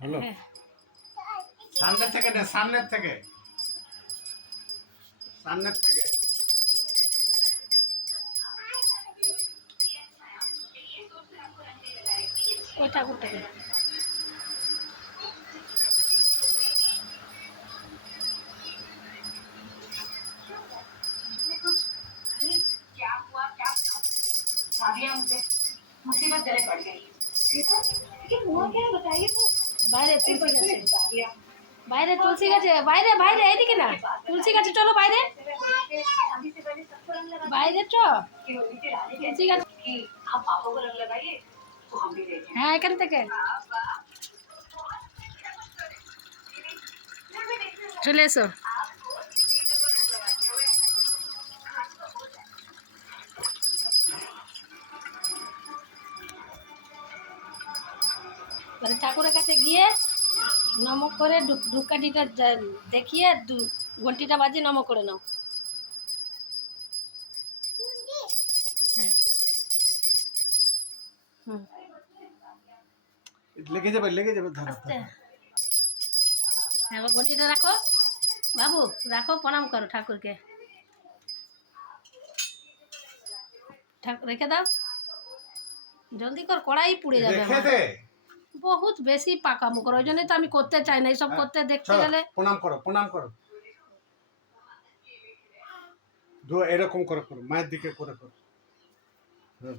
Hello, হ্যাঁ, সামনের থেকে নে, সামনের থেকে, সামনের থেকে। ওই ঠাকুরটাকে क्या हुआ क्या भाभी मुझे मुसीबत गले पड़ गई लेकिन हुआ क्या है बताइए तो বাইরে তুলসী গাছে, दादिया বাইরে তুলসী গাছে, বাইরে বাইরে এদিকে না, তুলসী গাছে চলো বাইরে, शादी से पहले सबको रंग लगा বাইরে চ कि होली के रानी তুলসী গাছ। कि आप पापा को रंग लगाइए तो हम भी देखें হ্যাঁ এখান থেকে চলে এসো। এবারে ঠাকুরের কাছে গিয়ে নমক করে ধূপকাঠিটা দেখিয়ে ঘন্টিটা বাজিয়ে নমক করে নাও। হ্যাঁ হুম লেগে যাবে ধরো। আস্তে। হ্যাঁ এবার ঘন্টিটা রাখো বাবু, রাখো, প্রণাম করো ঠাকুরকে, ঠাকুর রেখে দাও, জলদি কর, কড়াই পুড়ে যাবে রেখে আমার। দে। বহুত বেশি পাকামো করো, ওই জন্যই তো আমি করতে চাই না এইসব করতে, দেখতে চলো, গেলে। প্রণাম করো, প্রণাম করো। এরকম করে করো, মায়ের দিকে করে করো। হুম।